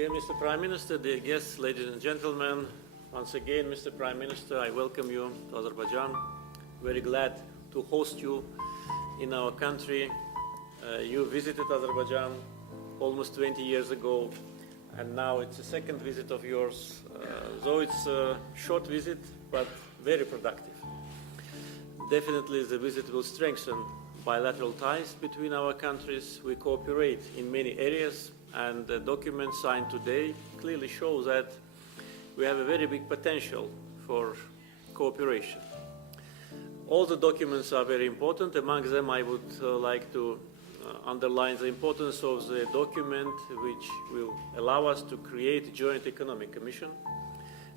Dear Mr. Prime Minister, dear guests, ladies and gentlemen, once again, Mr. Prime Minister, I welcome you to Azerbaijan. Very glad to host you in our country. You visited Azerbaijan almost 20 years ago, and now it's a second visit of yours. Though it's a short visit, but very productive. Definitely the visit will strengthen bilateral ties between our countries. We cooperate in many areas, and the document signed today clearly shows that we have a very big potential for cooperation. All the documents are very important. Among them, I would like to underline the importance of the document which will allow us to create a joint economic commission,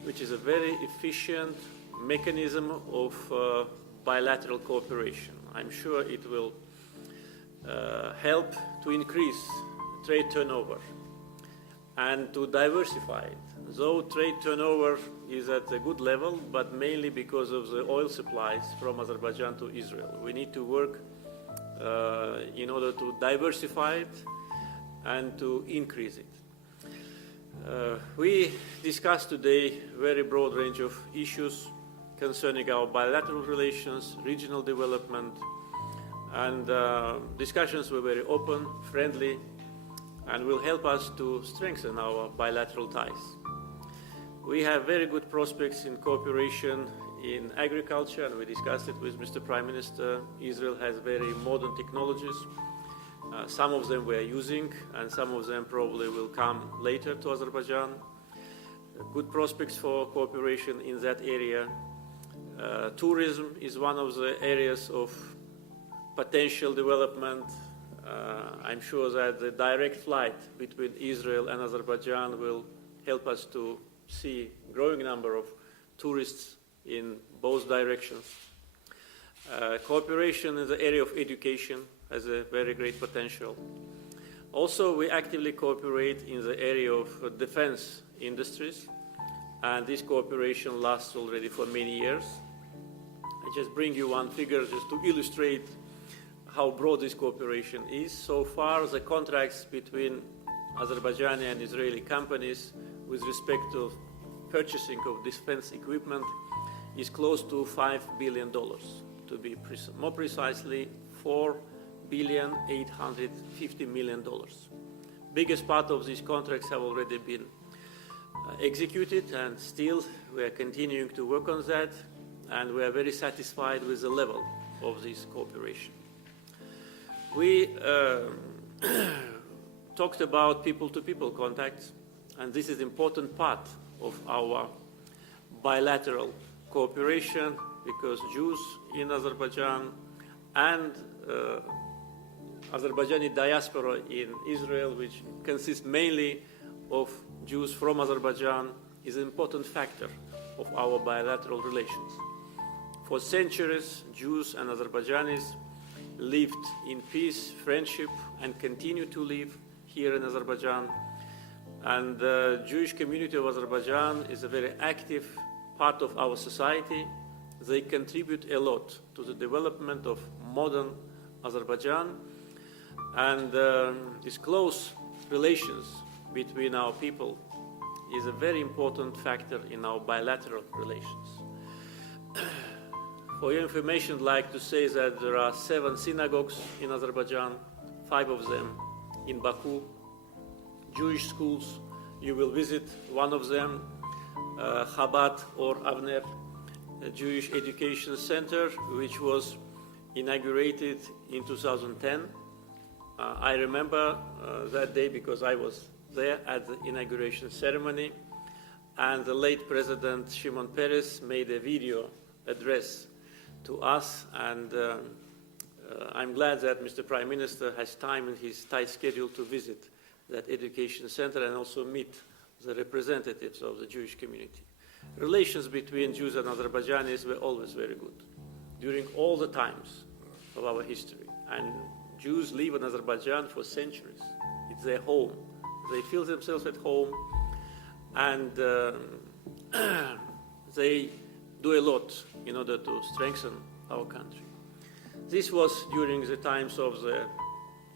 which is a very efficient mechanism of bilateral cooperation. I'm sure it will help to increase trade turnover and to diversify it. Though trade turnover is at a good level, but mainly because of the oil supplies from Azerbaijan to Israel. We need to work in order to diversify it and to increase it. We discussed today a very broad range of issues concerning our bilateral relations, regional development, and discussions were very open, friendly, and will help us to strengthen our bilateral ties. We have very good prospects in cooperation in agriculture, and we discussed it with Mr. Prime Minister. Israel has very modern technologies. Some of them we are using, and some of them probably will come later to Azerbaijan. Good prospects for cooperation in that area. Tourism is one of the areas of potential development. I'm sure that the direct flight between Israel and Azerbaijan will help us to see a growing number of tourists in both directions. Cooperation in the area of education has a very great potential. Also, we actively cooperate in the area of defense industries, and this cooperation lasts already for many years. I just bring you one figure just to illustrate how broad this cooperation is. So far, the contracts between Azerbaijani and Israeli companies with respect to purchasing of defense equipment is close to $5 billion. To be more precisely, $4,850 million. Biggest part of these contracts have already been executed, and still we are continuing to work on that, and we are very satisfied with the level of this cooperation. We talked about people-to-people contacts, and this is an important part of our bilateral cooperation because Jews in Azerbaijan and Azerbaijani diaspora in Israel, which consists mainly of Jews from Azerbaijan, is an important factor of our bilateral relations. For centuries, Jews and Azerbaijanis lived in peace, friendship, and continue to live here in Azerbaijan. And the Jewish community of Azerbaijan is a very active part of our society. They contribute a lot to the development of modern Azerbaijan, and these close relations between our people is a very important factor in our bilateral relations. For your information, I'd like to say that there are 7 synagogues in Azerbaijan, 5 of them in Baku, Jewish schools. You will visit one of them, Chabad or Avner, a Jewish Education Center, which was inaugurated in 2010. I remember that day because I was there at the inauguration ceremony, and the late President Shimon Peres made a video address to us, and I'm glad that Mr. Prime Minister has time in his tight schedule to visit that education center and also meet the representatives of the Jewish community. Relations between Jews and Azerbaijanis were always very good during all the times of our history. And Jews live in Azerbaijan for centuries. It's their home. They feel themselves at home, and they do a lot in order to strengthen our country. This was during the times of the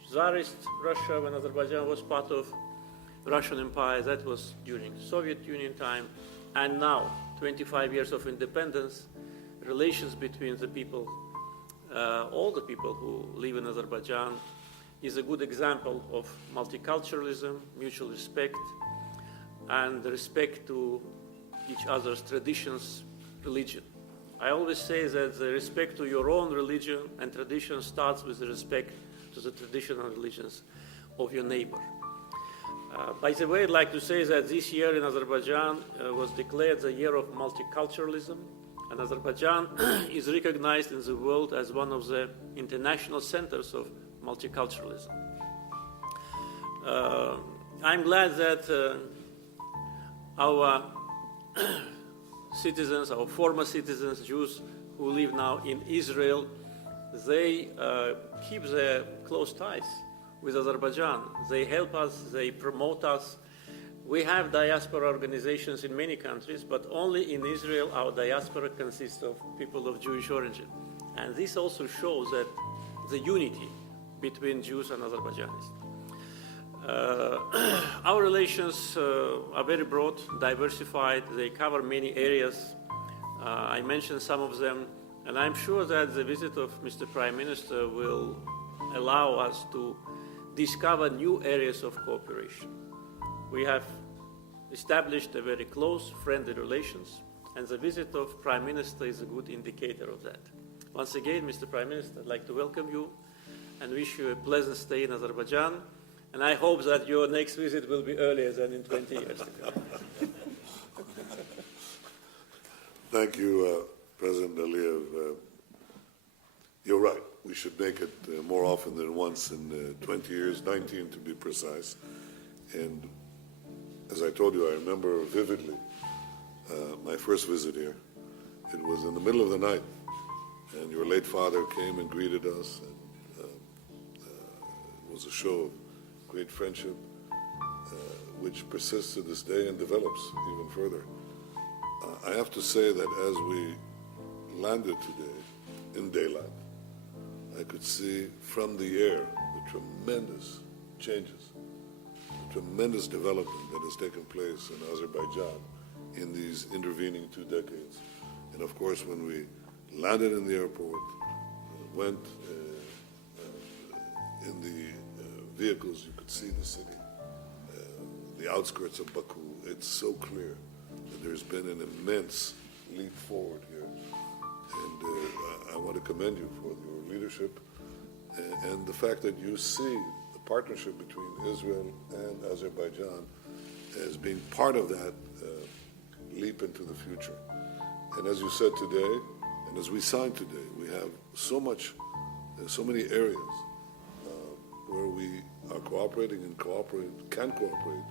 Tsarist Russia, when Azerbaijan was part of Russian Empire, that was during Soviet Union time, and now, 25 years of independence, relations between the people, all the people who live in Azerbaijan, is a good example of multiculturalism, mutual respect, and respect to each other's traditions, religion. I always say that the respect to your own religion and tradition starts with the respect to the traditional religions of your neighbor. By the way, I'd like to say that this year in Azerbaijan was declared the year of multiculturalism, and Azerbaijan is recognized in the world as one of the international centers of multiculturalism. I'm glad that our citizens, our former citizens, Jews who live now in Israel, they keep their close ties with Azerbaijan. They help us, they promote us. We have diaspora organizations in many countries, but only in Israel our diaspora consists of people of Jewish origin. And this also shows that the unity between Jews and Azerbaijanis. Our relations are very broad, diversified. They cover many areas. I mentioned some of them, and I'm sure that the visit of Mr. Prime Minister will allow us to discover new areas of cooperation. We have established a very close, friendly relations, and the visit of Prime Minister is a good indicator of that. Once again, Mr. Prime Minister, I'd like to welcome you and wish you a pleasant stay in Azerbaijan. And I hope that your next visit will be earlier than in 20 years. Thank you, President Aliyev. You're right. We should make it more often than once in 20 years, 19 to be precise. And as I told you, I remember vividly my first visit here. It was in the middle of the night, and your late father came and greeted us. And, it was a show of great friendship, which persists to this day and develops even further. I have to say that as we landed today in daylight, I could see from the air the tremendous changes, the tremendous development that has taken place in Azerbaijan in these intervening 2 decades. And of course, when we landed in the airport, went in the vehicles, you could see the city, the outskirts of Baku. It's so clear that there's been an immense leap forward here. And I want to commend you for your leadership and the fact that you see the partnership between Israel and Azerbaijan as being part of that leap into the future. And as you said today, and as we signed today, we have so many areas where we are cooperating and can cooperate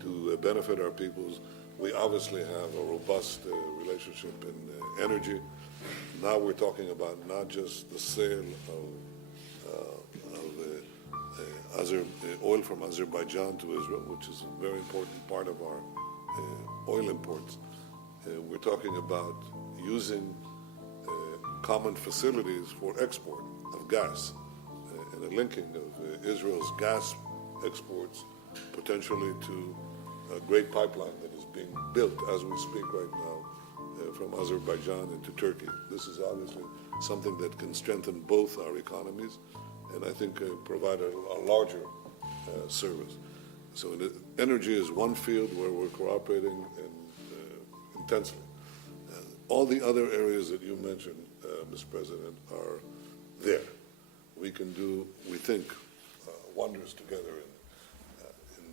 to benefit our peoples. We obviously have a robust relationship in energy. Now we're talking about not just the sale of oil from Azerbaijan to Israel, which is a very important part of our oil imports. We're talking about using common facilities for export of gas and a linking of Israel's gas exports potentially to a great pipeline that is being built as we speak right now from Azerbaijan into Turkey. This is obviously something that can strengthen both our economies and I think provide a larger service. So energy is one field where we're cooperating intensely. All the other areas that you mentioned, Mr. President, are there. We can do, we think, wonders together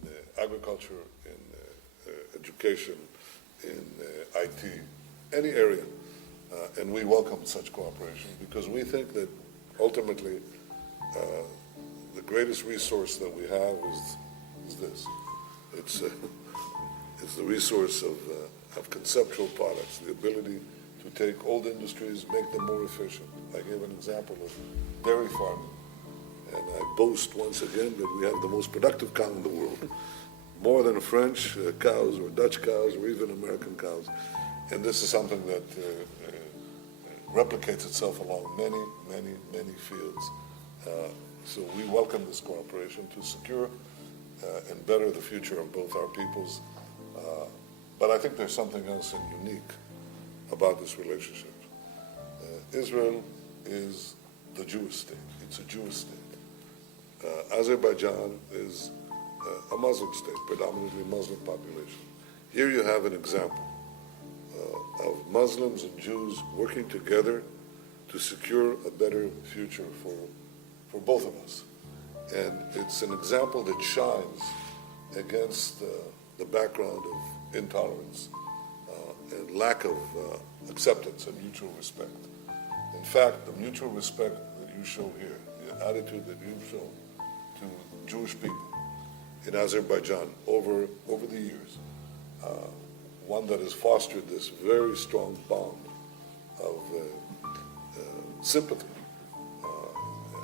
in agriculture, in education, in IT, any area. And we welcome such cooperation because we think that ultimately the greatest resource that we have is this. It's the resource of conceptual products, the ability to take old industries, make them more efficient. I gave an example of dairy farming, and I boast once again that we have the most productive cow in the world, more than French cows or Dutch cows or even American cows. And this is something that replicates itself along many fields. So we welcome this cooperation to secure and better the future of both our peoples. But I think there's something else unique about this relationship. Israel is the Jewish state. It's a Jewish state. Azerbaijan is a Muslim state, predominantly Muslim population. Here you have an example of Muslims and Jews working together to secure a better future for both of us. And it's an example that shines against the background of intolerance and lack of acceptance and mutual respect. In fact, the mutual respect that you show here, the attitude that you've shown to Jewish people in Azerbaijan over the years, one that has fostered this very strong bond of sympathy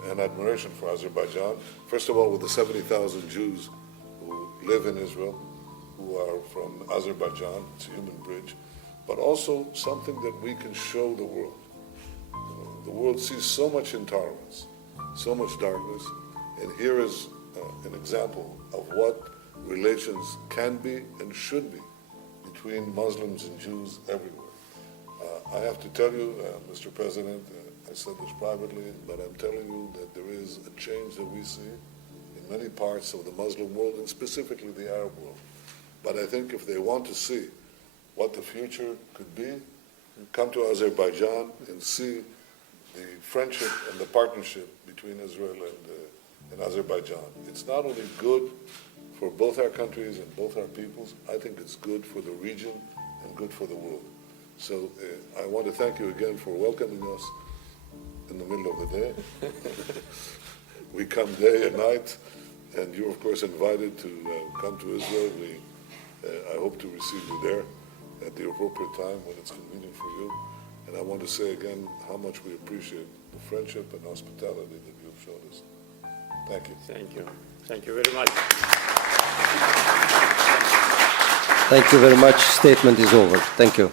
and admiration for Azerbaijan. First of all, with the 70,000 Jews who live in Israel, who are from Azerbaijan, it's a human bridge, but also something that we can show the world. The world sees so much intolerance, so much darkness, and here is an example of what relations can be and should be between Muslims and Jews everywhere. I have to tell you, Mr. President, I said this privately, but I'm telling you that there is a change that we see in many parts of the Muslim world, and specifically the Arab world. But I think if they want to see what the future could be, come to Azerbaijan and see the friendship and the partnership between Israel and Azerbaijan. It's not only good for both our countries and both our peoples, I think it's good for the region and good for the world. So I want to thank you again for welcoming us in the middle of the day. We come day and night, and you're of course invited to come to Israel. I hope to receive you there at the appropriate time when it's convenient for you. And I want to say again how much we appreciate the friendship and hospitality that you have shown us. Thank you. Thank you. Thank you very much. Thank you very much. Statement is over. Thank you.